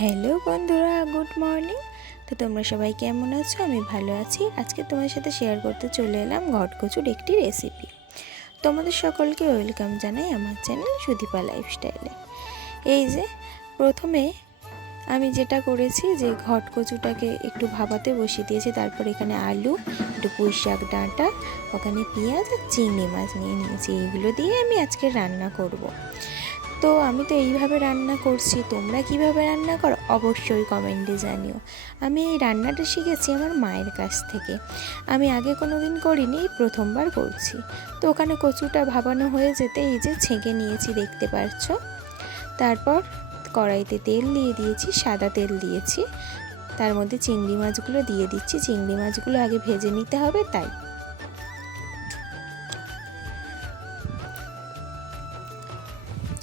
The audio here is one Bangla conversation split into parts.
হ্যালো বন্ধুরা, গুড মর্নিং। তো তোমরা সবাই কেমন আছো? আমি ভালো আছি। আজকে তোমার সাথে শেয়ার করতে চলে এলাম ঘটকচুর একটি রেসিপি। তোমাদের সকলকে ওয়েলকাম জানাই আমার চ্যানেল সুদীপা লাইফস্টাইলে। এই যে প্রথমে আমি যেটা করেছি যে ঘটকচুটাকে একটু ভাপাতে বসিয়ে দিয়েছি। তারপর এখানে আলু, একটু পুঁই শাক ডাঁটা, ওখানে পেঁয়াজ আর চিংড়ি মাছ নিয়ে নিয়েছি। এইগুলো দিয়ে আমি আজকে রান্না করব। তো আমি তো এইভাবে রান্না করছি, তোমরা কিভাবে রান্না করো অবশ্যই কমেন্টে জানিও। আমি এই রান্নাটা শিখেছি আমার মায়ের কাছ থেকে। আমি আগে কোনো দিন করিনি, প্রথমবার করছি। তো ওখানে কচুটা ভাপানো হয়ে যেতে এই যে ছেঁকে নিয়েছি, দেখতে পাচ্ছ। তারপর কড়াইতে তেল দিয়ে দিয়েছি, সাদা তেল দিয়েছি। তার মধ্যে চিংড়ি মাছগুলো দিয়ে দিচ্ছি। চিংড়ি মাছগুলো আগে ভেজে নিতে হবে, তাই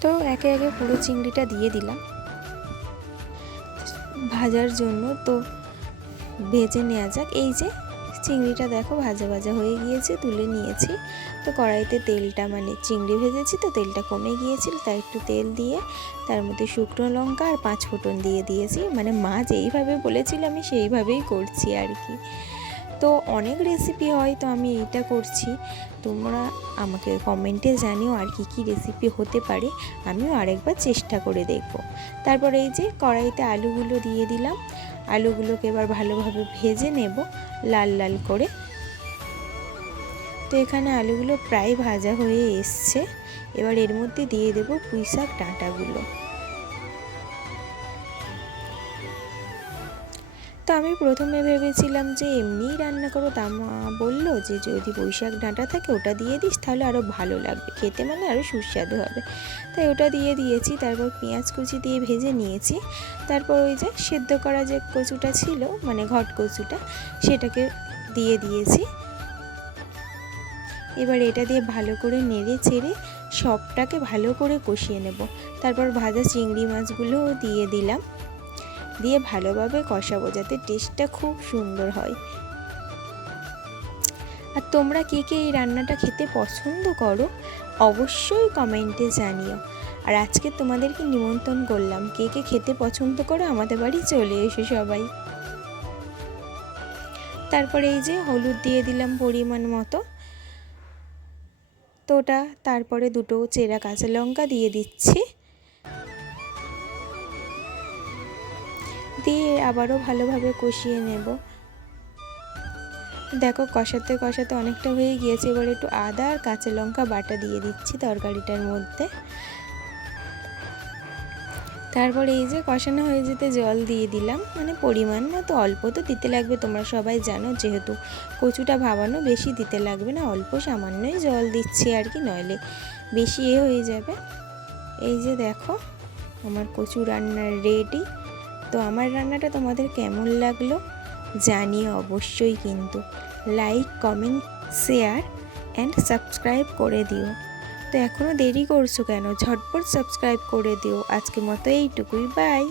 তো একে একে পুরো চিংড়িটা দিয়ে দিলাম ভাজার জন্য। তো ভেজে নেওয়া যাক। এই যে চিংড়িটা দেখো ভাজা ভাজা হয়ে গিয়েছে, তুলে নিয়েছি। তো কড়াইতে তেলটা চিংড়ি ভেজেছি তো তেলটা কমে গিয়েছিল, তাই একটু তেল দিয়ে তার মধ্যে শুকনো লঙ্কা আর 5 ফোঁটন দিয়ে দিয়েছি। মা যেইভাবে বলেছিল আমি সেইভাবেই করছি আর কি। তো অনেক রেসিপি হয়, তো আমি এইটা করছি। তোমরা আমাকে কমেন্টে জানিও আর কি রেসিপি হতে পারে, আমিও আরেকবার চেষ্টা করে দেখব। তারপর এই যে কড়াইতে আলুগুলো দিয়ে দিলাম। আলুগুলোকে এবার ভালোভাবে ভেজে নেব লাল লাল করে। তো এখানে আলুগুলো প্রায় ভাজা হয়ে এসছে। এবার এর মধ্যে দিয়ে দেব পুঁই শাক ডাঁটাগুলো। তো আমি প্রথমে ভেবেছিলাম যে এমনিই রান্না করো, তা মা বললো যে যদি পুঁই শাক ডাঁটা থাকে ওটা দিয়ে দিস, তাহলে আরও ভালো লাগবে খেতে, আরও সুস্বাদু হবে। তাই ওটা দিয়ে দিয়েছি। তারপর পেঁয়াজ কুচি দিয়ে ভেজে নিয়েছি। তারপর ওই যে সেদ্ধ করা যে কচুটা ছিল, ঘট কচুটা, সেটাকে দিয়ে দিয়েছি। এবার এটা দিয়ে ভালো করে নেড়ে চেড়ে সবটাকে ভালো করে কষিয়ে নেব। তারপর ভাজা চিংড়ি মাছগুলোও দিয়ে দিলাম, দিয়ে ভালোভাবে কষাবো যাতে টেস্টটা খুব সুন্দর হয়। আর তোমরা কে কে এই রান্নাটা খেতে পছন্দ করো অবশ্যই কমেন্টে জানিও। আর আজকে তোমাদেরকে নিমন্ত্রণ করলাম, কে কে খেতে পছন্দ করো আমাদের বাড়ি চলে এসো সবাই। তারপরে এই যে হলুদ দিয়ে দিলাম পরিমাণ মতো। তো ওটা তারপরে দুটো চেরা কাঁচা লঙ্কা দিয়ে দিচ্ছি, দিয়ে আবারও ভালোভাবে কষিয়ে নেব। দেখো কষাতে কষাতে অনেকটা হয়ে গিয়েছে। এবার একটু আদা আর কাঁচা লঙ্কা বাটা দিয়ে দিচ্ছি তরকারিটার মধ্যে। তারপর এই যে কষানো হয়ে যেতে জল দিয়ে দিলাম, পরিমাণ মতো, অল্প তো দিতে লাগবে, তোমরা সবাই জানো। যেহেতু কচুটা ভাবানো, বেশি দিতে লাগবে না, অল্প সামান্যই জল দিচ্ছি আর কি, নইলে বেশি হয়ে যাবে। এই যে দেখো আমার কচু রান্না রেডি। তো আমার রান্নাটা তোমাদের কেমন লাগলো জানিও অবশ্যই, কিন্তু like, comment, share and subscribe করে দিও। তো এখনও দেরি করছো কেন? ঝটপট সাবস্ক্রাইব করে দিও। আজকের মতো এইটুকুই, বাই।